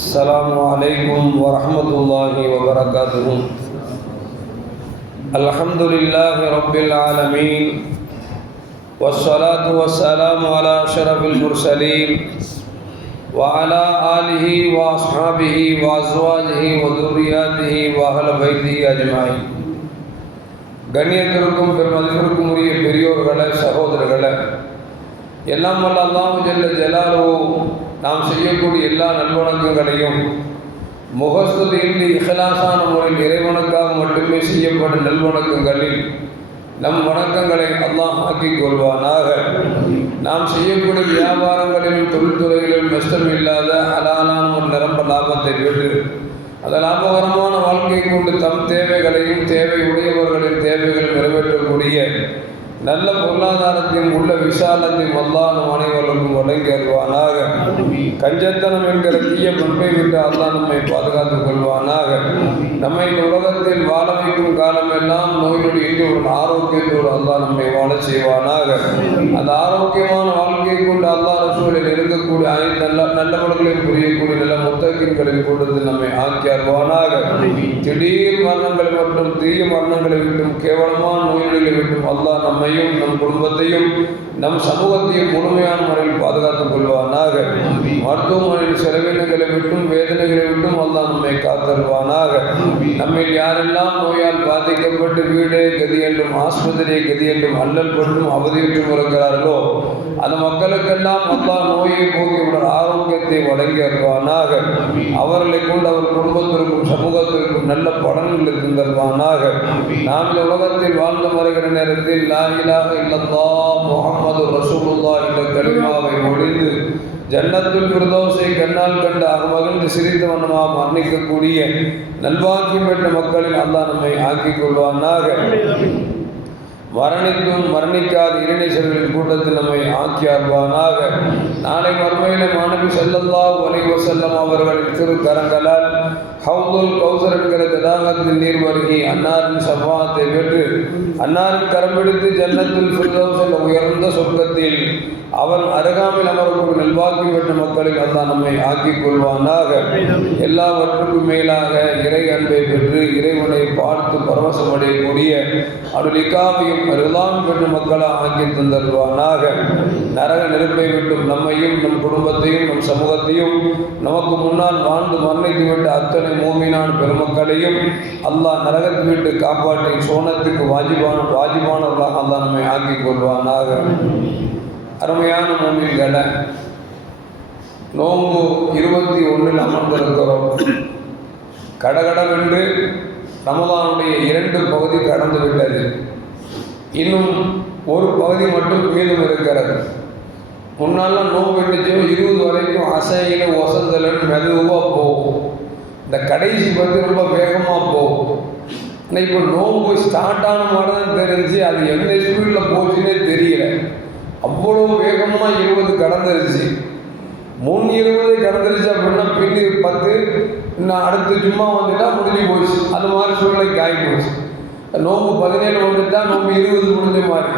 السلام عليكم ورحمة الله وبركاته. الحمد لله رب العالمين والصلاة والسلام على أشرف المرسلين وعلى آله وأصحابه وأزواجه وذرياته وأهل بيته أجمعين. கண்ணியத்திற்கும் பெருமதிப்பிற்கும் உரிய பெரியோர்களே, சகோதரர்களே, எல்லாம் வல்ல அல்லாஹ் ஜல்ல ஜலாலுஹு நாம் செய்யக்கூடிய எல்லா நல்வணக்கங்களையும் முகஸ்துதியின்றி இஹ்லாஸான முறையில் இறைவனுக்காக மட்டுமே செய்யப்படும் நல்வணக்கங்களில் நம் வணக்கங்களை அல்லாஹ் ஆக்கிக் கொள்வானாக. நாம் செய்யக்கூடிய வியாபாரங்களிலும் தொழில்துறைகளிலும் நஷ்டம் இல்லாத ஹலாலான ஒரு நிரம்ப லாபத்தை பெற்று அந்த லாபகரமான வாழ்க்கையை கொண்டு தம் தேவைகளையும் தேவை உடையவர்களின் தேவைகளை நிறைவேற்றக்கூடிய நல்ல பொருளாதாரத்தையும் உள்ள விசாலத்தையும் அல்லாஹ் நம் அனைவருக்கும் வழங்கி அருள்வானாக. கஞ்சத்தனம் என்கிற தீய பண்பை விட்டு அல்லாஹ் நம்மை பாதுகாத்துக் கொள்வானாக. நம்மை இந்த உலகத்தில் வாழ வைக்கும் காலமெல்லாம் நோயினுடைய ஒரு ஆரோக்கியத்தோடு அல்லாஹ் நம்மை வாழ செய்வானாக. அந்த ஆரோக்கியமான வாழ்க்கையை கொண்டு அல்லாஹ் ரசூலில் இருக்கக்கூடிய அனைத்து நல்லவர்களையும் புரியக்கூடிய நல்ல முத்தகீன்களின் கூட்டத்தில் நம்மை ஆக்கி அருள்வானாக. திடீர் மரணங்களை மற்றும் தீய மரணங்களை விட்டும் கேவலமான நோய்களை விட்டும் அல்லாஹ் நம்மையும் நம் குடும்பத்தையும் நம் சமூகத்தையும் முழுமையான முறையில் பாதுகாத்துக் கொள்வானாக. மருத்துவமனையில் செலவினங்களை விட்டும் வேதனைகளை விட்டும் அல்லாஹ் நம்மை காத்தருவானாக. நம்மில் யாரெல்லாம் நோயால் பாதிக்கப்பட்டு வீடே கதி என்றும் ஆஸ்பத்திரியை கதி என்றும் அல்லல் பற்றும் அவதியுற்றும் இருக்கிறார்களோ அந்த மக்களுக்கெல்லாம் அல்லாஹ் நோயை போக்கியுடன் ஆரோக்கியத்தை வழங்கி அருள்வானாக. அவர்களை கொண்டு அவர் குடும்பத்திற்கும் சமூகத்திற்கும் நல்ல பலன்களை தந்தருவானாக. நாம் இந்த உலகத்தில் வாழ்ந்து வருகிற நேரத்தில் லா இலாஹ இல்லல்லாஹ் முஹம்மது ரசூலுல்லாஹ் என்ற கலிமாவை ஒழிந்து ஜன்னத்துல் ஃபிர்தௌஸை கண்ணால் கண்டு மகிழ்ந்து சிரித்த வண்ணமாக மரணிக்கக்கூடிய நல்வாக்கியம் பெற்ற மக்களில் அல்லாஹ் நம்மை ஆக்கிக் கொள்வானாக. மரணித்தும் மரணிக்காத இறைநேசர்களின் கூட்டத்தில் நம்மை ஆக்கி அருள்வானாக. நாளை மறுமையில மாணவி ஸல்லல்லாஹு அலைஹி வஸல்லம் அவர்களின் திருக்கரங்களால் ஹவுதுல் கௌசர் என்கிற தடாகத்தின் நீர் வருகி அன்னாரின் சஃபாத்தை பெற்று அன்னாரின் கரம் பிடித்து ஜன்னத்துல் ஃபிர்தௌஸ் என்ற உயர்ந்த சொர்க்கத்தில் அவன் அருகாமையில் அமரக்கூடிய நல்வாக்கியம் பெற்ற மக்களில் அல்லாஹ் நம்மை ஆக்கிக் கொள்வானாக. எல்லாவற்றுக்கும் மேலாக இறை அன்பை பெற்று இறைவனை பார்த்து பரவசம் அடையக்கூடிய அருளிக்காவையும் அருளாம் பெற்ற மக்களாக ஆக்கி தந்தருவானாக. நரக நெருப்பை விட்டும் நம்மையும் நம் குடும்பத்தையும் நம் சமூகத்தையும் நமக்கு முன்னால் வாழ்ந்து மரணித்துவிட்ட அத்தனை மூமினான பெருமக்களையும் அல்லாஹ் நரகத்தை விட்டு காப்பாற்றி சோனத்துக்கு வாஜிபானவர்களாக அல்லாஹ் நம்மை ஆக்கிக் கொள்வானாக. அருமையான மூமின்களை, நோன்பு 21 அமர்ந்திருக்கிறோம். கடகடவென்று ரமலானுடைய 2 பகுதி கடந்து விட்டது. இன்னும் ஒரு பகுதி மட்டும் மீதம் இருக்கிறது. முன்னாலாம் நோன்பு வெட்டுச்சு 20 வரைக்கும் அசையில ஒசந்தலன்னு மெதுவாக போகும். இந்த கடைசி பகுதி ரொம்ப வேகமாக போகும். ஆனால் இப்போ நோன்பு ஸ்டார்ட் ஆன மாதிரி தான் தெரிஞ்சு அது எந்த ஸ்பீடில் போச்சுன்னே தெரியல. அவ்வளோ வேகமாக 20 கடந்துருச்சு. 20 கடந்துருச்சு அப்படின்னா பின்னி 10 இன்னும் அடுத்து சும்மா வந்துட்டா முடிஞ்சு போச்சு. அது மாதிரி சூழ்நிலைக்கு ஆகி போச்சு. நோம்பு 17 வந்துட்டா நோம்பு 20 முடிஞ்ச மாதிரி,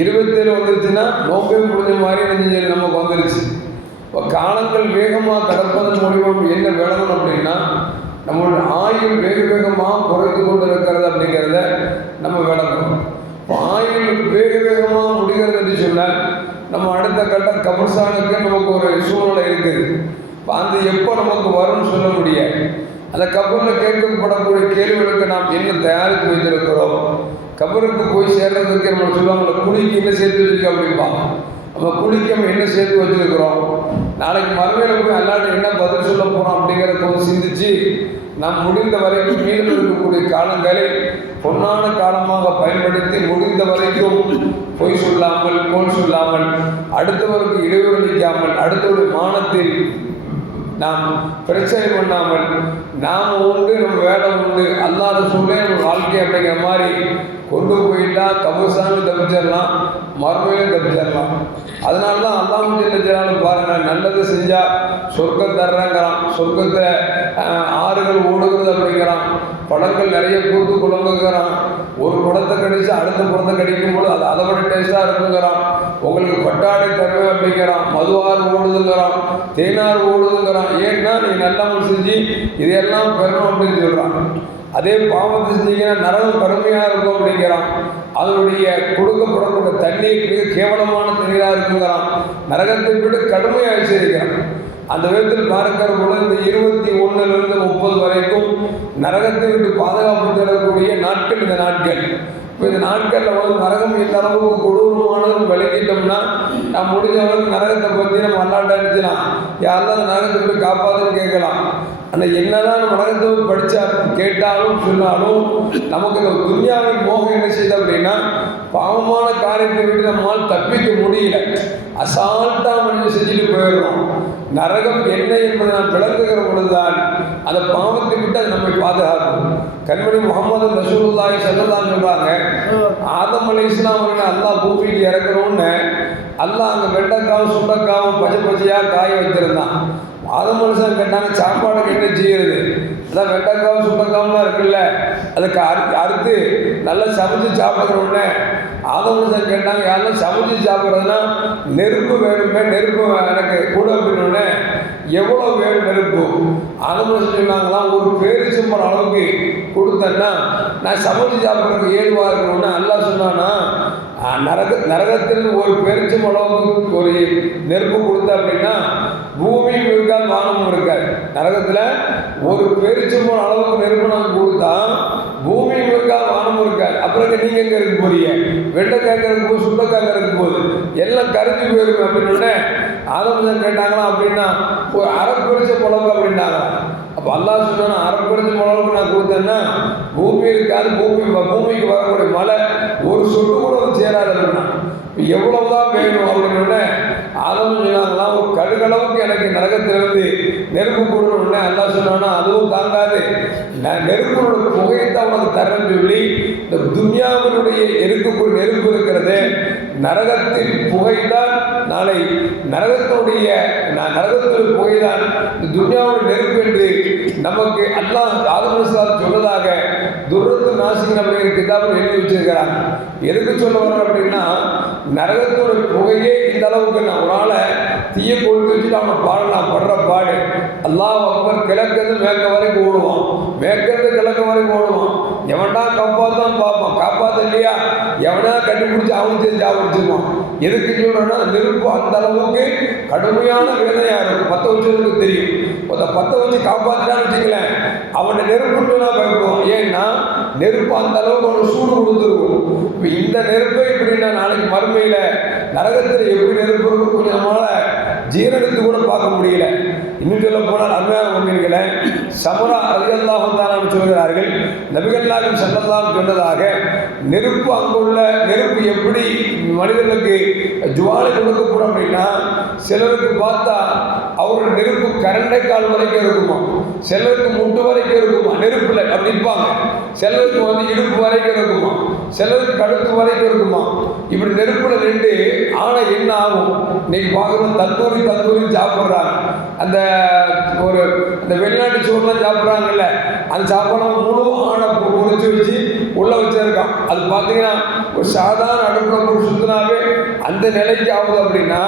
27 வந்துருச்சுன்னா நோம்பே முடிஞ்ச மாதிரி நமக்கு வந்துருச்சு. இப்போ காலங்கள் வேகமாக கடப்பதன் மூலியம் என்ன விளங்கணும் அப்படின்னா நம்மளோட ஆயுள் வேக வேகமாக குறைந்து கொண்டு இருக்கிறது அப்படிங்கிறத நம்ம விளங்கணும். இப்போ ஆயுள் வேக வேகமாக முடிகிறது என்று சொன்னால் நம்ம அடுத்த கட்ட கபர்ஸ்தானுக்கு நமக்கு ஒரு சூழ்நிலை இருக்குது. இப்போ அந்த எப்போ நமக்கு வரும்னு சொல்ல முடியாது. அந்த கபரில் கேட்கப்படக்கூடிய கேள்விகளுக்கு நாம் என்ன தயாரித்து வைத்திருக்கிறோம். கபருக்கு போய் சேர்றதுக்கு நம்ம சொல்லுவாங்க குழிக்கு என்ன சேர்த்து வச்சுருக்கோம் அப்படிம்பாங்க. நம்ம குழிக்கு நம்ம என்ன சேர்த்து வச்சுருக்கிறோம், நாளைக்கு மறுமையில் போய் அல்லாட்ட என்ன பதில் சொல்ல போகிறோம் அப்படிங்கிறத கொஞ்சம் சிந்திச்சு நாம் முடிந்த வரைக்கும் மீண்டும் இருக்கக்கூடிய காலங்களை பொன்னான காலமாக பயன்படுத்தி முடிந்த வரைக்கும் பொய் சொல்லாமல் கோல் சொல்லாமல் அடுத்தவருக்கு இடைவெளிக்காமல் அடுத்தவருடைய மானத்தில் நாம் பிரச்சனை பண்ணாமல் நாம் உண்டு நம்ம வேலை உண்டு அல்லாத சூழலே நம்ம வாழ்க்கை அப்படிங்கிற மாதிரி கொண்டு போயிட்டா கபசாமி தப்பிச்சிடலாம், மறுமையிலும் தப்பிச்சிடலாம். அதனால தான் அல்லாஹ் ஜெல்லாலும் பாருங்கள், நல்லது செஞ்சால் சொர்க்கம் தர்றேங்கிறான், சொர்க்கத்தை ஆறுகள் ஓடுகிறது அப்படிங்கிறான், பழங்கள் நிறைய கூத்து குழம்புங்கிறான், ஒரு குடத்தை கடிச்சு அடுத்த குடத்தை கடிக்கும் போது அது அதை விட டேஸ்டாக இருக்குங்கிறான், உங்களுக்கு பட்டாடை தருவேன் அப்படிங்கிறான், மதுவாறு ஓடுதுங்கிறான், தேனாறு ஓடுதுங்கிறான். ஏன்னா நீ நல்லமல் செஞ்சு இதையெல்லாம் பெறணும் அப்படின்னு சொல்கிறான். அதே பாவத்தை செஞ்சீங்கன்னா நரகம் கடுமையாக இருக்கும் அப்படிங்கிறான். அதனுடைய கொடுக்கப்படக்கூடிய தண்ணீர் மிக கேவலமான தண்ணீராக இருக்குங்கிறான். நரகத்தை விட கடுமையாக வச்சிருக்கிறான். அந்த விதத்தில் பார்க்கிற போது இந்த 21 to 30 வரைக்கும் நரகத்தை விட்டு பாதுகாப்பு தரக்கூடிய நாட்கள் இந்த நாட்கள். இப்போ இந்த நாட்களில் வந்து நரகம் எந்த அளவுக்கு கொடூரமானதுன்னு விளக்கிட்டோம்னா நான் முடிஞ்ச அளவுக்கு நரகத்தை பற்றி நம்ம அல்லாட்ட அடிச்சுலாம் யாரெல்லாம் அந்த நரகத்தை விட்டு காப்பாதுன்னு கேட்கலாம். ஆனால் என்னதான் நம்ம நரகத்தை படித்தா கேட்டாலும் சொன்னாலும் நமக்கு இந்த துன்யாவின் மோகம் என்ன செய்யுது அப்படின்னா, பாவமான காரியத்தை விட்டு நம்மால் தப்பிக்க முடியல. அசால்ட்டாக மனிதன் செஞ்சுட்டு போயிடுறோம். நரகம் என்ன என்பதை நான் விளங்குகிற பொழுதுதான் அந்த பாவத்தை விட்டு அது நம்மை பாதுகாக்கும். கண்மணி முகமது ரசூலுல்லாஹி ஸல்லல்லாஹு சொல்றாங்க, ஆதம் அலைஹிஸ்ஸலாம் அவர்கள் அல்லாஹ் பூமிக்கு இறக்கணும்னு அல்லாஹ் அங்கே வெண்டைக்காவும் சுண்டைக்காவும் பச்சை பச்சையாக காய வச்சிருந்தான். ஆதம் அலைஹிஸ்ஸலாம் கேட்டாங்க, சாப்பாடுக்கு என்ன செய்யறது? அதான் வெண்டைக்காவும் சுண்டைக்காவுலாம் இருக்குல்ல, அதுக்கு அறுத்து நல்லா சமைச்சு சாப்பிட்றோன்னு ஆதம் அலைஹிஸ்ஸலாம் கேட்டாங்க, யாரெல்லாம் சமைச்சு சாப்பிட்றதுன்னா நெருப்பு வேணுமே, நெருப்பு எனக்கு கூட அப்படின்னு எவ்வளோ வேணும் நெருப்பு? ஆதம் அலைஹிஸ்ஸலாம் சொன்னாங்களாம், ஒரு பேரிச்சம்பழம் அளவுக்கு கொடுத்தேன்னா நான் சமைச்சு சாப்பிட்றதுக்கு ஏதுவாக இருக்கணும்னா அல்லாஹ் சொன்னான்னா, நரகத்தில் ஒரு பேரிச்சம் அளவுக்கு ஒரு நெருப்பு கொடுத்த அப்படின்னா பூமியும் இருக்காது, வானமும் இருக்காது. நரகத்தில் ஒரு பேரிச்சம் அளவுக்கு நெருப்பு நாங்கள் கொடுத்தா பூமியும் இருக்காது, வானமும் இருக்காது. அப்புறம் நீங்கள் எங்கே இருக்க போறீங்க? வெண்டைக்காய் இருக்கும் போது சுண்டைக்காய் இருக்கும் போது எல்லாம் கரைச்சி போயிருக்கும் அப்படின்னு ஆதம் கேட்டாங்களா அப்படின்னா ஒரு அரைப்பெரிச்ச புலவு அப்படின்னாங்க. அப்போ அல்லாஹ் சொன்னா அரைப்பெரிச்ச புலவுக்கு நான் கொடுத்தேன்னா பூமி இருக்காது, பூமிக்கு வரக்கூடிய மழை ஒரு சொட்டு கூட வந்து சேராது அப்படின்னா எவ்வளவுதான் வேணும் அப்படின்னு ஆதம் சொன்னாங்களாம், ஒரு கடுகளவுக்கு எனக்கு நரகத்திலிருந்து நெருப்பு கொடுக்கணும்னு அல்லாஹ் சொன்னான்னா அதுவும் தாங்காது, நான் நெருப்பினோட புகையை தான் உனக்கு தரேன்னு சொல்லி இந்த துன்யாவினுடைய எருக்குள் நெருப்பு இருக்கிறது, நரகத்தின் புகைதான் நாளை நரகத்தினுடைய புகைதான் இந்த துன்யாவுடைய நெருப்பு என்று நமக்கு அல்லாஹ் ஆதம் அலைஹிஸ்ஸலாம் சொன்னதாக துர்ரத்து நாசிகன் அப்படிங்கிற கிதாபில் எழுதி வச்சிருக்கிறாங்க. எதுக்கு சொல்ல வர்றோம் அப்படின்னா, நரகத்தோட புகையே இந்த அளவுக்கு நான் ஒரு ஆளை தீய கொண்டு வச்சுட்டு அவனை பாடலாம், படுற பாடு அல்லாஹ் அக்பர், கிழக்கிறது மேற்க வரைக்கும் ஓடுவான், மேற்கிறது கிழக்க வரைக்கும் ஓடுவான். எவன்டா காப்பாத்தான் பார்ப்பான், காப்பாற்ற இல்லையா எவனா கண்டுபிடிச்சி அவன் செஞ்சு ஆவடிச்சிருவான். எதுக்கு சொல்றேன்னா, நெருப்பு அந்த அளவுக்கு கடுமையான வேதனையாக இருக்கும். 10 வருஷத்துக்கு தெரியும். அந்த 10 வச்சு காப்பாற்றினான்னு வச்சுக்கலேன், அவனை நெருப்புட்டுனா பயப்படுவான். ஏன்னா நெருப்பு அந்த அளவுக்கு அவனுக்கு சூடு கொடுத்துருக்கும். இப்போ இந்த நெருப்பை இப்படின்னா நாளைக்கு மறுமையில் நரகத்தில் எப்படி நெருப்பு இருக்கும் கொஞ்சம் நம்மளால் ஜீரணித்து கூட பார்க்க முடியல. இன்னும் சொல்ல போனால் அருமையான மொழிகளை சமரா ரலியல்லாஹு தஆலா சொல்கிறார்கள், நபிகள் நாயகம் ஸல்லல்லாஹு சொன்னதாக நெருப்பு அங்குள்ள நெருப்பு எப்படி மனிதர்களுக்கு ஜுவாலை கொடுக்கப்படும் அப்படின்னா, சிலருக்கு பார்த்தா அவரோட நெருப்பு கரண்டை கால் வரைக்கும் இருக்குமா, சிலருக்கு முட்டு வரைக்கும் இருக்குமா நெருப்புல அப்படி இருப்பாங்க, சிலருக்கு வந்து இடுப்பு வரைக்கும் இருக்குமா, சிலருக்கு கழுத்து வரைக்கும் இருக்குமா. இப்படி நெருப்புல ரெண்டு ஆனா என்ன ஆகும்? இன்னைக்கு பார்க்கணும், தந்தூரி சாப்பிட்றாங்க. அந்த ஒரு அந்த வெளிநாட்டு சோறுலாம் சாப்பிட்றாங்கல்ல, அந்த சாப்பாடு முழு ஆணை பொறிச்சு வச்சு உள்ள வச்சிருக்கான். அது பார்த்தீங்கன்னா ஒரு சாதாரண அடுப்புல போட்டு சுத்தினாவே அந்த நிலைக்கு ஆகுது அப்படின்னா,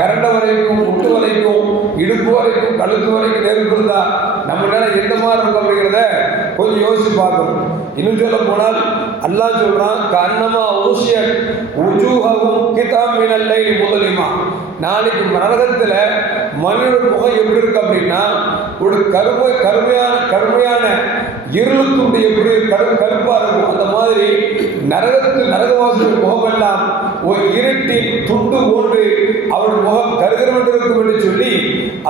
கரண்டை வரைக்கும் முட்டு வரைக்கும் இடுப்பு வரைக்கும் கழுத்து வரைக்கும் நெருப்பு இருந்தா நம்ம நேரம் எந்த மாதிரி இருக்கும் அப்படிங்கிறத கொஞ்சம் யோசிச்சு பார்க்கணும். இன்னும் சொல்ல போனால் அல்லாஹ் சொல்றான், கண்ணமா ஊசிய உஜூஹவும் கிதாமினல் லைலி முதலிமா. நாளைக்கு நரகத்தில் மனிதனோட முகம் எப்படி இருக்கு அப்படின்னா, ஒரு கருமையான இருளுத்துண்டு எப்படி கருப்பா இருக்கும், அந்த மாதிரி நரகவாசியின் முகமெல்லாம் ஒரு இருட்டின் துண்டு போன்று அவருடைய முகம் கருகருவென்றிருக்கும் என்று சொல்லி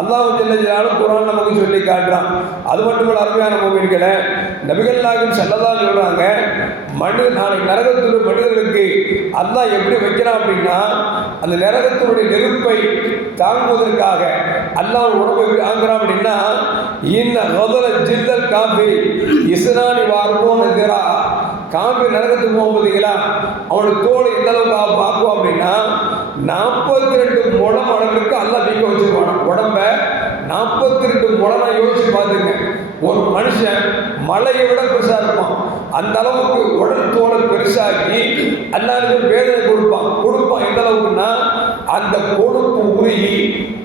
அல்லாஹ் ஜல்ல ஜலாலுஹு குர்ஆன் நமக்கு சொல்லி காட்டுறான். அது மட்டுமல்ல, அருமையான மூமின்களே, நபிகள் நாயகம் ஸல்லல்லாஹு சொல்றாங்க, நாளைக்கு நரகத்தில் மனிதர்களுக்கு அல்லாஹ் எப்படி வைக்கிறான் அப்படின்னா, அந்த நரகத்தினுடைய நெருப்பை தாங்குவதற்காக அல்லாஹ் உடம்பை தாங்குறான் அப்படின்னா, இன்ன முதல ஜில்லல் காபி இஸ்னானி வார்போன் எதிரா காபி நரகத்தில் திரும்பவும் பார்த்தீங்களா, அவனுடைய தோலை எந்த அளவுக்கு பார்ப்போம் அப்படின்னா 42 முழம் அளவிற்கு அல்ல நீங்க வச்சிருவான் உடம்ப. 42 முழம் யோசிச்சு பார்த்துங்க. ஒரு மனுஷன் மலையை விட பெருசா இருப்பான். அந்த அளவுக்கு உடல் தோலை பெருசாகி எல்லாருக்கும் வேதனை கொடுப்பான். எந்த அளவுக்குன்னா அந்த கொழுப்பு உருகி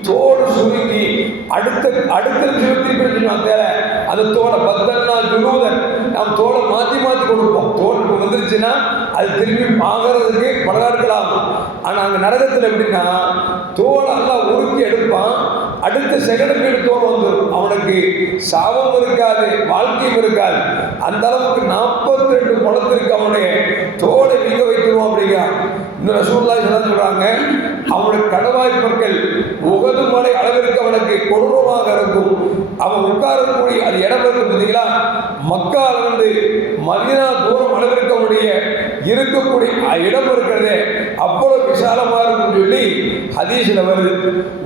தோடு சுருங்கி அடுத்த திருப்பி அந்த தோலை பத்தன்னா ஜுலூதன் நாம் தோலை மாற்றி கொடுப்போம். தோல் வந்துருச்சுன்னா அது திருப்பி வாங்குறதுக்கு பல நாட்கள் ஆகும். ஆனால் அங்கே நரகத்தில் எப்படின்னா தோலை எல்லாம் உருக்கி எடுப்பான். அடுத்த செகண்டுக்கு தோல் வந்துடும். அவனுக்கு சாபம் இருக்காது, வாழ்க்கையும் இருக்காது. அந்த அளவுக்கு 42 முழத்திற்கு அவனுடைய தோலை மிக வைத்துருவோம் அப்படிங்கிறான். இன்னும் ரசூலுல்லாஹி சொல்றாங்க, அவனுடைய கடவாய் பொருட்கள் உகது மலை அளவிற்கு அவனுக்கு கொடூரமாக இருக்கும். அவன் உட்காரக்கூடிய அது இடம் இருக்கு பார்த்தீங்களா, மக்காலிருந்து மதீனா தூரம் அளவிற்கு அவனுடைய இருக்கக்கூடிய இடம் இருக்கிறதே அவ்வளவு விசாலமாக இருக்கும் சொல்லி ஹதீஸில் வருது.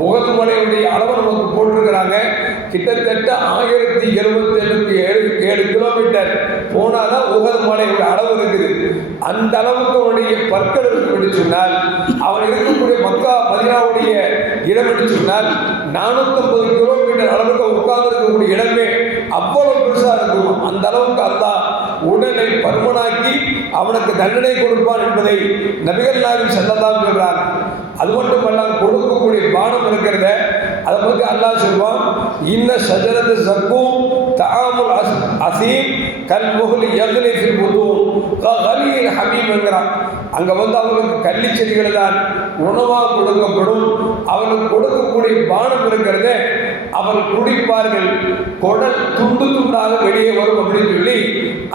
உகது மலையுடைய அளவு நமக்கு போட்டிருக்கிறாங்க. கிட்டத்தட்ட 1077 கிலோமீட்டர் போனாதான் உகது மலையுடைய அளவு இருக்குது. அந்த அளவுக்கு அவனுடைய பற்கள் என்று சொன்னால், அவன் இருக்கக்கூடிய மக்கா மதீனாவுடைய இடம் என்று சொன்னால் 450 கிலோமீட்டர் அளவுக்கு உட்கார்ந்து இருக்கக்கூடிய இடமே அவ்வளவு பெருசா இருக்கும். அந்த அளவுக்கு அல்லாஹ் உடலை பருமனாக்கி அவனுக்கு தண்டனை கொடுப்பான் என்பதை நபிகள் நாயகம் ஸல்லல்லாஹு சொல்றார். அது மட்டுமல்லாம கொடுக்கக்கூடிய பானம் இருக்கிறத அதை பற்றி அல்லாஹ் சொல்வான், இன்ன ஷஜரத்து ஸக்கூம் தஆமுல் அஸீம் கல் முஹ்லி யக்லி ஃபில் புதூன் ககலில் ஹமீம் என்கிறான். அங்கே அவர்களுக்கு கள்ளி செடிகள் தான் உணவாக கொடுக்கப்படும். அவர்களுக்கு கொடுக்கக்கூடிய பானம் இருக்கிறதே அவர்கள் குடிப்பார்கள், குடல் துண்டு துண்டாக வெளியே வரும் அப்படின்னு சொல்லி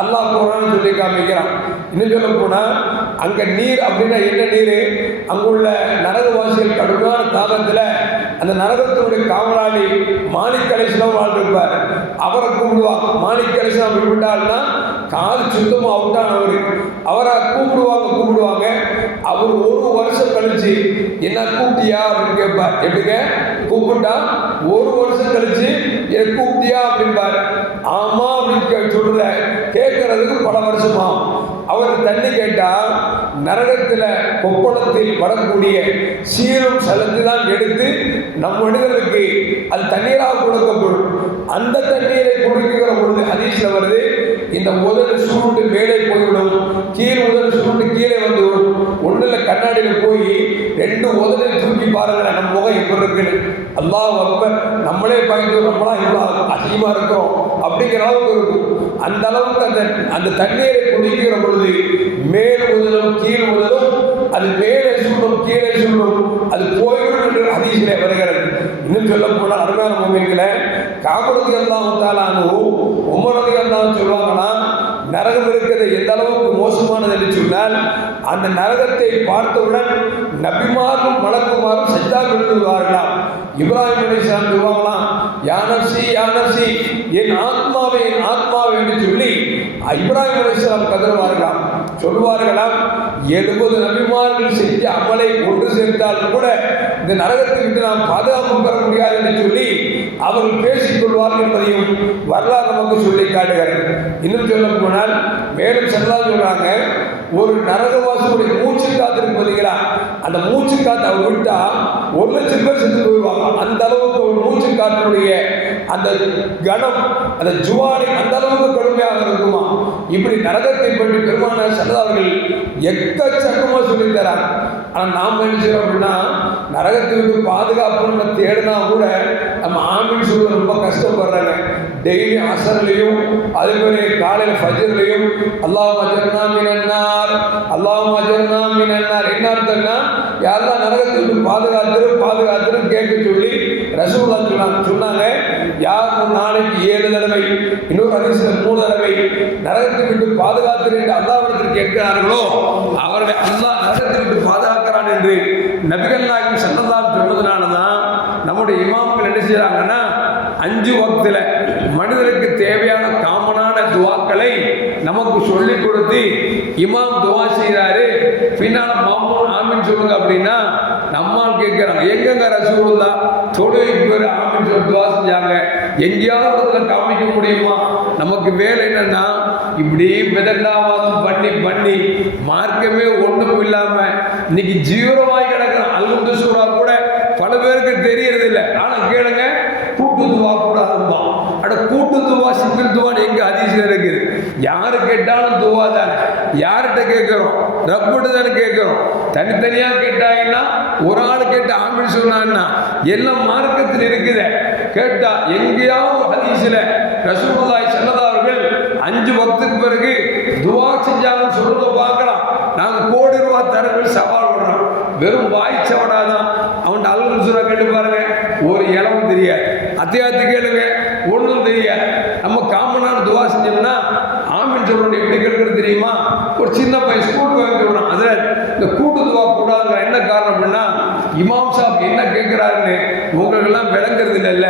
அல்லாஹ் குர்ஆன் சொல்லி காமிக்கிறான். இன்னும் சொல்ல போனால் அங்கே நீர் அப்படின்னா என்ன நீர், அங்குள்ள நரகவாசிகள் கடுமையான தாகத்தில் அந்த நரகத்தினுடைய காவலாளி மாணிக்க அலைஹிஸ்ஸலாம் வாழ்ந்திருப்பார். அவரை கூப்பிடுவாங்க. மாணிக்க அலைஹிஸ்ஸலாம் விட்டால்னா கால் சுத்தமாக அவுட்டானவர். அவரை கூப்பிடுவாங்க. அவர் ஒரு வருஷம் கழிச்சு என்ன கூப்பிட்டியா அப்படின்னு கேட்பார். எப்படிங்க கூப்பிட்டா ஒரு வருஷம் கழிச்சு என்ன கூப்பிட்டியா அப்படின்பார். ஆமா அப்படின்னு சொல்ற கேட்கறதுக்கு பல வருஷமா. அவர் தண்ணி கேட்டால் நரகத்தில் கொப்பளத்தில் வரக்கூடிய சீரும் சலந்து தான் எடுத்து நம் மனிதர்களுக்கு அது தண்ணீராக கொடுக்கப்படும். அந்த தண்ணீரை குடிக்கிற பொழுது ஹதீஸ்ல வருது, இந்த உதடு சுருண்டு மேலே போய்விடும், உதடு சுருண்டு கீழே வந்துவிடும். ஒன்றில் கண்ணாடியில் போய் 2 உதடை தூக்கி பாருங்க, நம்ம முகம் இப்ப இருக்குது. அல்லாஹ் அக்பர், நம்மளே பயந்து நம்மளா இவ்வளோ அதிகமாக இருக்கிறோம் அப்படிங்கிற அளவுக்கு இருக்கும். அந்த அளவுக்கு அந்த தண்ணீரை குடிக்கிற பொழுது மேல் உதலும் கீழ் உதலும் அது மேலே சுடும் கீழே சுடும், அது போய்விடும் என்று ஹதீஸிலே வருகிறது. இன்னும் சொல்ல போனால் அருமையான மூமின்களே, காபுலுக்கு எல்லாம் உமருக்கு எல்லாம் சொல்லுவாங்கன்னா நரகம் இருக்கிறது எந்த அளவுக்கு மோசமானது என்று சொன்னால், அந்த நரகத்தை பார்த்தவுடன் நபிமாரும் மலக்குமாரும் சஜ்தா விழுந்துவார்களாம். இப்ராஹிம் அலைஹிஸ்ஸலாம் சொல்லுவாங்களாம், யா நஃப்ஸி என் ஆத்மாவே என்று சொல்லி இப்ராஹிம் அலைஹிஸ்ஸலாம் கதறுவார்களாம். சொல்வார்களாம், 70 நபிமார்கள் செஞ்ச அமலை ஒன்று சேர்த்தால் கூட இந்த நரகத்தை விட்டு நாம் பாதுகாப்பு பெற முடியாது என்று சொல்லி அவர்கள் பேசிக் கொள்வார்கள் என்பதையும் வரலாறு நமக்கு சொல்லி காட்டுகிறது. இன்னும் சொல்ல போனால் மேலும் செல்லாது சொல்றாங்க, ஒரு நரகவாசியுடைய மூச்சு காத்து இருப்பதுங்களா, அந்த மூச்சு காத்து அவர் விட்டா 1 லட்சம் பேர் சென்று போயிடுவாங்க. அந்த அளவுக்கு ஒரு மூச்சு காற்றினுடைய அந்த கணம், அந்த ஜுவாலை அந்த அளவுக்கு கடுமையாக இருக்குமா. இப்படி நரகத்தை பற்றி பெருமானார் ஸல்லல்லாஹு எக்கச்சக்கமா சொல்லி தராங்க. ஆனால் நாம் என்ன செய்யறோம் அப்படின்னா, நரகத்தை விட்டு பாதுகாப்பு நம்ம தேடினா கூட நம்ம ஆமீன் சொல்ல ரொம்ப கஷ்டப்படுறாங்க. டெய்லி அசர்லையும் அதே மாதிரி காலையில் ஃபஜ்ர்லையும் அல்லாஹும்ம அஜிர்னா மினன்னார் என்ன அர்த்தம்னா, யாரெல்லாம் நரகத்தை விட்டு பாதுகாத்துரும் கேட்க சொல்லி ரசூலுல்லாஹ் சொன்னாங்க. யார் நாளைக்கு 7 தடவை, இன்னொரு ஹதீஸ்ல 3 தடவை நரகத்தை விட்டு பாதுகாத்து என்று அல்லாஹ்விடத்தில் கேட்கிறார்களோ அவர்களை அல்லாஹ் நரகத்தை விட்டு பாதுகாக்கிறான் என்று நபிகள் நாயகம் ஸல்லல்லாஹு சொன்னதுனாலதான் நம்முடைய இமாம்கள் என்ன செய்யறாங்கன்னா, 5 வக்தில் மனிதனுக்கு தேவையான காமனான துவாக்களை நமக்கு சொல்லி கொடுத்து இமாம் துவா செய்கிறாரு. பின்னால் மாமூன் ஆமீன் சொல்லுங்க அப்படின்னா நம்மால் கேட்கிறாங்க, எங்கெங்க ரசூலுல்லாஹ் தொழுகைக்கு பேர் ஆமீன் சொல்லி துவா செஞ்சாங்க, எங்கேயாவது இடத்துல காமிக்க முடியுமா? நமக்கு வேலை என்னன்னா இப்படி விதண்டாவாதம் பண்ணி பண்ணி மார்க்கமே ஒன்றும் இல்லாமல் இன்னைக்கு ஜீரோவாகி கிடக்கிறான். அல்ஹம்து சூரா கூட பல பேருக்கு தெரியறது இல்லை. ஆனால் கேளுங்க, கூட்டு துவா கூடாதும்பா. அட கூட்டு துவா சிங்கிள் துவான்னு எங்க ஹதீஸ்ல இருக்குது? யாரு கேட்டாலும் துவா தானே. யார்கிட்ட கேட்கிறோம்? ரப்பிட்ட தானே கேட்கிறோம். தனித்தனியா கேட்டாங்கன்னா ஒரு ஆள் கேட்டு ஆமீன் சொன்னான்னா எல்லாம் மார்க்கத்தில் இருக்குது. கேட்டா எங்கேயாவது ஹதீஸ்ல ரசூலுல்லாஹி ஸல்லல்லாஹு அலைஹி வஸல்லம் 5 வக்துக்கு பிறகு துவா செஞ்சாங்கன்னு சொல்றத பார்க்கலாம். நாங்கள் கோடி ரூபாய் தரவில் சவால் விடுறோம். வெறும் வாய்ச்சவடாதான். அவன் அல்ஹம்து சூரா கேட்டு பாருங்க, ஒரு இளவும் தெரியாது. அத்தியாயத்து கேளுங்க, ஒன்றும் தெரியாது. நம்ம காமனான துவா செஞ்சோம்னா ஆமீன் சொல்றோம். எப்படி கேட்கறது தெரியுமா? ஒரு சின்ன பையன் ஸ்கூல் போய் சொல்றான், அதில் இந்த கூட்டு துவா கூடாதுங்கிற என்ன காரணம் அப்படின்னா, இமாம் சாப் என்ன கேட்கிறாருன்னு உங்களுக்கெல்லாம் விளங்குறது இல்லைல்ல.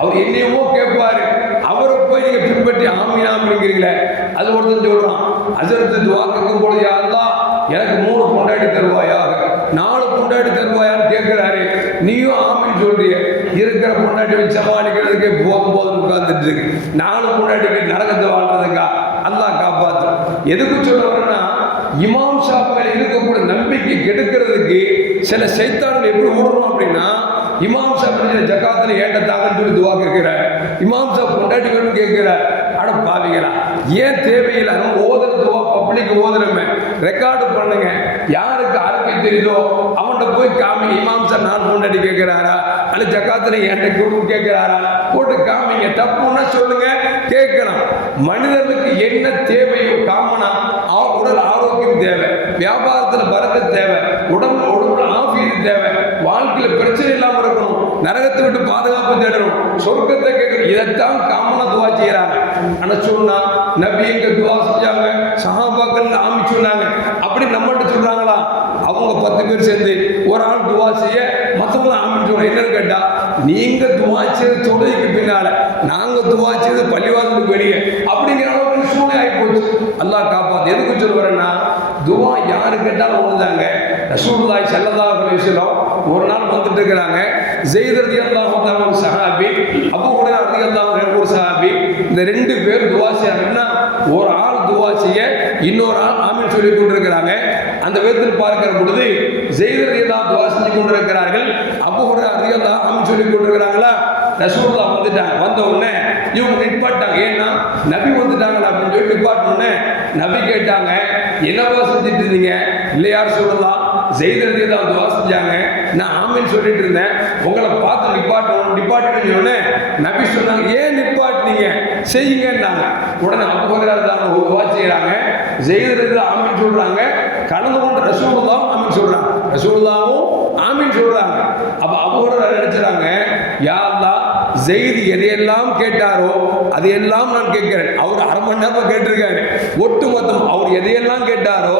அவர் என்னையமோ கேட்பாரு, அவரை போய் நீங்க பின்பற்றி ஆமீன் ஆமீன்ங்கிறீங்களே. அது ஒருத்தன் சொல்றான், அஜரத்து துவா கேட்கும் பொழுது யா அல்லாஹ் எனக்கு 3 பொண்டாட்டி தருவாயாக, 4 பொண்டாட்டி தருவாயான்னு கேட்கிறாரு. நீயும் ஆமீன் சொல்றிய. இருக்கிற பொண்டாட்டி வச்சு சமாளிக்கிறதுக்கே போதும் உட்கார்ந்துட்டு இருக்கு. 4 பொண்டாட்டிக்கு நரகத்தை வாழ்றதுக்கா? அல்லாஹ் காப்பாற்றும். எதுக்கு சொல்ல வரேன்னா, இமாம் ஷாஃபிஈ இருக்கக்கூடிய நம்பிக்கை கெடுக்கிறதுக்கு சில சைத்தான்கள் எப்படி ஓடுறோம் அப்படின்னா, இமாம் ஷாஃபிஈ ஜகாத்தில் ஏண்டத்தாங்கன்னு சொல்லி துவா கேட்கிறார். இமாம் ஷாஃபிஈ பொண்டாட்டி வேணும்னு கேட்கிறார். அட பாவிங்களா, ஏன் தேவையில்லை? நம்ம ஓதுற துவா பப்ளிக் ஓதுறமே, ரெக்கார்டு பண்ணுங்க. யாருக்கு அரபி தெரியுதோ அவன்கிட்ட போய் காமிங்க. இமாம் சார் 4 பொண்டாட்டி கேட்கிறாரா, அல்ல ஜகாத்துல என்கிட்ட கொடுத்து கேட்கிறாரா, போட்டு காமிங்க. தப்புன்னா சொல்லுங்க, கேட்கலாம். மனிதனுக்கு என்ன தேவையோ காமனா, உடல் ஆரோக்கியம் தேவை, வியாபாரத்தில் பறக்கத்து தேவை, உடம்புல ஆஃபீஸ் தேவை, வாழ்க்கையில் பிரச்சனை இல்லாமல் இருக்கணும், நரகத்தை விட்டு பாதுகாப்பு தேடணும், சொர்க்கத்தை கேட்கணும். இதைத்தான் காமனா துவா செய்யறாங்க. ஆனா சொன்னா நபி எங்க துவா செஞ்சாங்க, சஹாபாக்கள் ஆமி சொன்னாங்க. அப்படி நம்மள்ட்ட சொல்றாங்களா? அவங்க 10 பேர் சேர்ந்து ஒரு ஆள் துவா செய்ய மற்றவங்க ஆமி சொல்றாங்க. என்னன்னு கேட்டா, நீங்க துவா செய்த தொழுகைக்கு பின்னால, நாங்க துவா செய்த பள்ளிவாசலுக்கு வெளியே அப்படிங்கிற அளவுக்கு சூழ்நிலை ஆகி போச்சு. அல்லாஹ் காப்பாத்து. எதுக்கு சொல்லுவாருன்னா, துவா யாரு கேட்டாலும் ஒண்ணுதாங்க. ரசூலுல்லாஹி ஸல்லல்லாஹு அலைஹி வஸல்லம் ஒரு நாள் வந்துட்டு இருக்கிறாங்க. ஸைத் ரலியல்லாஹு அன்ஹு ஒரு சஹாபி, அபூ ஹுரைரா ரலியல்லாஹு அன்ஹு ஒரு சஹாபி. இந்த 2 பேர் துவா செய்யறாங்கன்னா, ஒரு ஆள் துவா செய்ய இன்னொரு ஆள் ஆமீன் சொல்லி கொண்டிருக்கிறாங்க. அந்த விதத்தில் பார்க்கிற பொழுது ஸைத் ரலியல்லாஹு துவா செஞ்சு கொண்டிருக்கிறார்கள், அபூ ஹுரைரா ரலியல்லாஹு ஆமீன் சொல்லி கொண்டிருக்கிறாங்களா. ரசூலுல்லாஹ் வந்துட்டாங்க. வந்த உடனே இவங்க நிப்பாட்டாங்க. ஏன்னா நபி வந்துட்டாங்களா அப்படின்னு சொல்லி நிப்பாட்டினோடனே நபி கேட்டாங்க, என்னவா செஞ்சுட்டு இருந்தீங்க? இல்லையா சொல்லலாம், ஸைத் ரலியல்லாஹு துவா செஞ்சாங்க, நான் ஆமீன் சொல்லிட்டு இருந்தேன், உங்களை பார்த்து நிப்பாட்டினோடனே நபி சொன்னாங்க, ஏன் நிப்பாட்டினீங்க, செய்யுங்கன்னாங்க. உடனே அபூ ஹுரைரா துவா செய்யறாங்க, ஸைத் ரலியல்லாஹு ஆமீன் சொல்றாங்க, கலந்து கொண்ட ரசூலுல்லாஹ் ஆமீன் சொல்றாங்க, ரசூலுல்லாஹும் ஆமீன் சொல்றாங்க. அப்ப அபூ ஹுரைரா நினைச்சாங்க, யா அல்லாஹ் ஸைத் எதையெல்லாம் கேட்டாரோ அதையெல்லாம் நான் கேட்கிறேன். அவர் 1/2 மணி நேரம் கேட்டிருக்காரு. ஒட்டு மொத்தம் அவர் எதையெல்லாம் கேட்டாரோ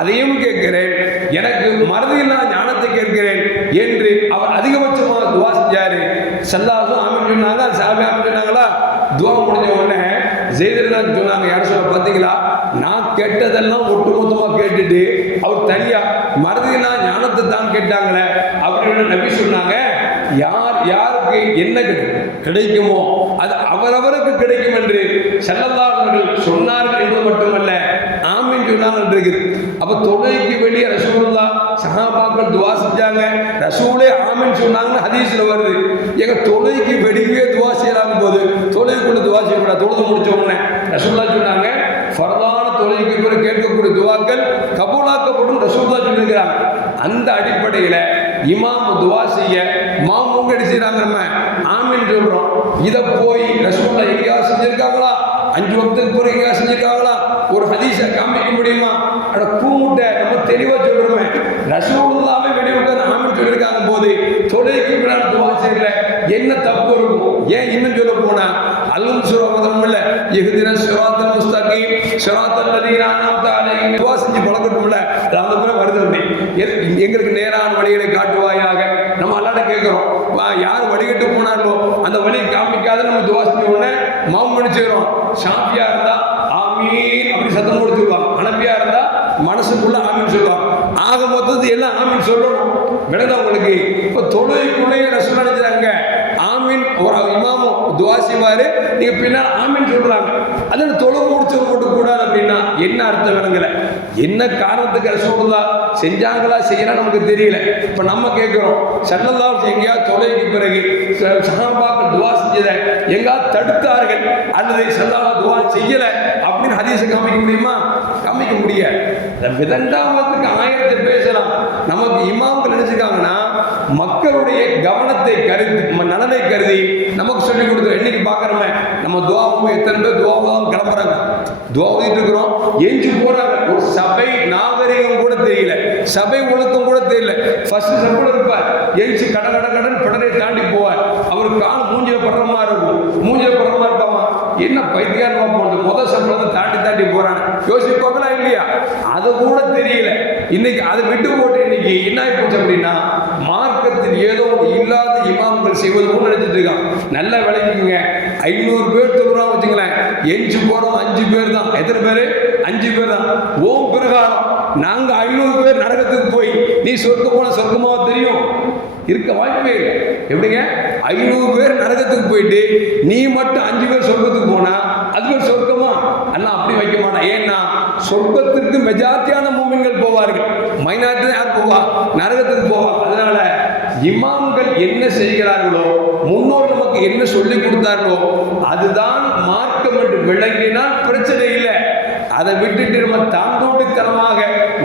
அதையும் கேட்கிறேன், எனக்கு மறதியில்லா ஞானத்தை கேட்கிறேன் என்று அவர் அதிகபட்சமாக துவா செஞ்சாரு. ஸல்லல்லாஹு ஆமீன் சொன்னாங்க. சஹாபி ஆமீன் சொன்னாங்களா. துவா முடிஞ்ச உடனே ஸைத் ரலியல்லாஹு சொன்னாங்க, யார் சொல்ல பார்த்தீங்களா, நான் கேட்டதெல்லாம் ஒட்டுமொத்தமாக கேட்டுட்டு அவர் தனியா மறதியில்லா ஞானத்தை தான் கேட்டாங்களே அப்படின்னு நபி சொன்னாங்க. யாருக்கு என்ன கிடைக்குமோ அது அவரவருக்கு கிடைக்கும் என்று ஸல்லல்லாஹு அலைஹி வஸல்லம் சொன்னார்கள் என்பது மட்டுமல்ல, ஆமீன் சொன்னார்கள் இருக்குது. அப்ப தொழுகைக்கு வெளியே ரசூலுல்லாஹ் சஹாபாக்கள் துவா செஞ்சாங்க, ரசூலே ஆமீன் சொன்னாங்கன்னு ஹதீஸ்ல வருது. எங்க தொழுகைக்கு வெளியே துவா செய்யறாங்க போது தொழுகைக்குள்ள துவா செய்யக்கூடாது. தொழுது முடிச்ச உடனே ரசூலுல்லாஹ் சொன்னாங்க, ஃபர்தான தொழுகைக்கு பிறகு கேட்கக்கூடிய துவாக்கள் கபூலாக்கப்படும் ரசூலுல்லாஹ் சொல்லியிருக்கிறாங்க. அந்த அடிப்படையில் இமாம் துவா செய்ய மாமூங்க செய்யறாங்க, நம்ம ஆமீன் சொல்றோம். இதை போய் ரசூலுல்லாஹ் எங்கேயாவது செஞ்சிருக்காங்களா? 5 வக்துக்கு பிறகு எங்கேயாவது செஞ்சிருக்காங்களா? ஒரு ஹதீஸை காமிக்க முடியுமா? அட கூமுட்டை, நம்ம தெளிவா சொல்றோமே, ரசூலுல்லாஹ்வே வெளியே உட்கார்ந்து ஆமீன் சொல்லியிருக்காங்க போது தொழுகைக்கு பின்னாடி துவா செய்யல, என்ன தப்பு இருக்கும்? ஏன் இன்னும் சொல்ல போனா அல்ஹம்து சூரா முதல்ல இஹ்தின ஸிராத்தல் முஸ்தகீம் ஸிராத்தல் லதீன அன்அம்த அலைஹிம் துவா செஞ்சு பழக்கட்டும்ல. அந்த முறை வருது, எங்களுக்கு நேரான வழிகளை காட்டுவாயாக. நம்ம அல்லாஹ்ட்ட கேட்கிறோம், யார் வழிகட்டு போனார்களோ அந்த வழியை காமிக்காத நம்ம துவா செஞ்ச உடனே மாம் பண்ணிச்சுக்கிறோம். ஷாஃபியா இருந்தா ஆமீன் அப்படி சத்தம் போட்டு சொல்லுவாங்க, ஹனபியா இருந்தா மனசுக்குள்ள ஆமீன் சொல்லுவாங்க. ஆக மொத்தத்து எல்லாம் ஆமீன் சொல்லணும். விளங்க உங்களுக்கு. இப்போ தொழுகைக்குள்ளேயே ரசூலுல்லாஹ் நினைச்சாங்க ஆமீன். ஒரு இமாமும் துவா செய்வாரு, நீங்க பின்னால் ஆமீன் சொல்றாங்க. அதில் தொழுவு முடிச்சது போட்டு கூடாது அப்படின்னா என்ன அர்த்தம் விளங்கல? என்ன காரணத்துக்கு ரசூலுல்லாஹ் செஞ்சாங்களா செய்யலாம் நமக்கு தெரியல. இப்ப நம்ம கேட்கிறோம், ஸல்லல்லாஹு எங்கேயாவது தொழுகைக்கு பிறகு சஹாபாக்கள் துவா செஞ்சதை எங்காவது தடுத்தார்கள் அல்லது ஸல்லல்லாஹு துவா செய்யல அப்படின்னு ஹதீஸை காமிக்க முடியுமா? காமிக்க முடியாது. விதண்டாமத்துக்கு ஆயிரத்தை பேசலாம். நமக்கு இமாம்கள் நினைச்சிருக்காங்கன்னா மக்களுடைய கவனத்தை கருதி நலனை கருதி நமக்கு சொல்லிக் கொடுத்த இன்னைக்கு பார்க்குறோமே, நம்ம துவாவும் எத்தனை பேர் துவாவும் கிளம்புறாங்க, துவா ஓதிட்டு இருக்கிறோம், எஞ்சி போறாங்க. ஒரு சபை நாகரிகம் கூட தெரியல, சபை ஒழுக்கம் கூட தெரியல. ஃபர்ஸ்ட் சபையில் இருப்பார், எஞ்சி கடன் படனை தாண்டி போவார். அவருக்கு கால் மூஞ்சில படுற மாதிரி இருக்கும், மூஞ்சில படுற மாதிரி இருப்பாங்க. என்ன பைத்தியாரமா போனது, முதல் சம்பளத்தை தாண்டி போறாங்க. யோசிப்பாங்களா இல்லையா? அது கூட தெரியல. இன்னைக்கு அதை விட்டு போட்டு இன்னைக்கு என்ன ஆயிப்போச்சு அப்படின்னா, மார்க்கத்தில் ஏதோ இல்லாத இமாம்கள் செய்வது கூட நினைச்சிட்டு இருக்கான். நல்ல விளைவிக்குங்க. 500 பேர் தொழுறோம் வச்சுங்களேன், எஞ்சி போறோம் 5 பேர் தான். எத்தனை பேரு? 5 பேர் தான். ஓம் பிரகாரம் நாங்க 500 பேர் நரகத்துக்கு போய் நீ சொர்க்கம் போன சொர்க்கமா தெரியும்? இருக்க வாய்ப்பே இல்லை. எப்படிங்க 500 பேர் நரகத்துக்கு போயிட்டு நீ மட்டும் 5 பேர் சொர்க்கத்துக்கு போனா அது பேர் சொர்க்கமா? அண்ணா அப்படி வைக்க மாட்டான். ஏன்னா சொர்க்கத்திற்கு மெஜாரிட்டியான மூமின்கள் போவார்கள், மைனாரிட்டி யார் போவா? நரகத்துக்கு போவா. அதனால இமாம்கள் என்ன செய்கிறார்களோ, முன்னோர் நமக்கு என்ன சொல்லி கொடுத்தார்களோ அதுதான் மார்க்கம் என்று விளங்கினால் பிரச்சனை இல்லை. அதை விட்டுட்டு நம்ம தாண்டோட்டித்தனமாக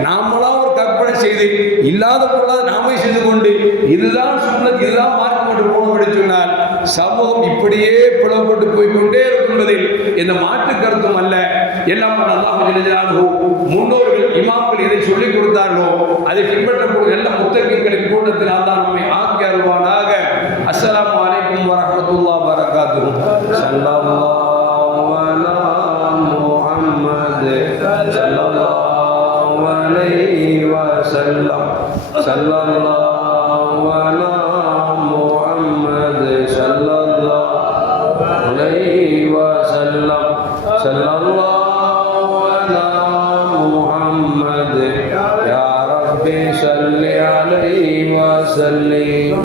நாமளா ஒரு கற்பனை செய்து இல்லாத பொருளாத நாமே செய்து கொண்டு இதுதான் சுன்னத் இதுதான் மார்க்கம் என்று போனபடி சொன்னால் சமூகம் இப்படியே பிளவுபட்டு போய்கொண்டே இருக்கின்றதில் எந்த மாற்று கருத்தும் அல்ல. எல்லாம் முன்னோர்கள் இமாம்கள் எதை சொல்லிக் கொடுத்தார்களோ அதை பின்பற்றக்கூடிய எல்லா முத்தகின்களின் கூட்டத்தில் அல்லாஹ் நம்மை ஆக்கி அருள்வானாக. அஸ்ஸலாமு அலைக்கும் வரஹ்மத்துல்லாஹி வபரகாத்துஹு. ஸல்லல்லாஹு அலா முஹம்மத் ஸல்லல்லாஹு அலைஹி வஸல்லம். ஸல்லல்லாஹு அலா முஹம்மத் ஸல்லல்லாஹு அலைஹி வஸல்லம். ஸல்லல்லாஹு அலா முஹம்மத் யா ரப்பி ஸல்லி அலைஹி வஸல்லிம்.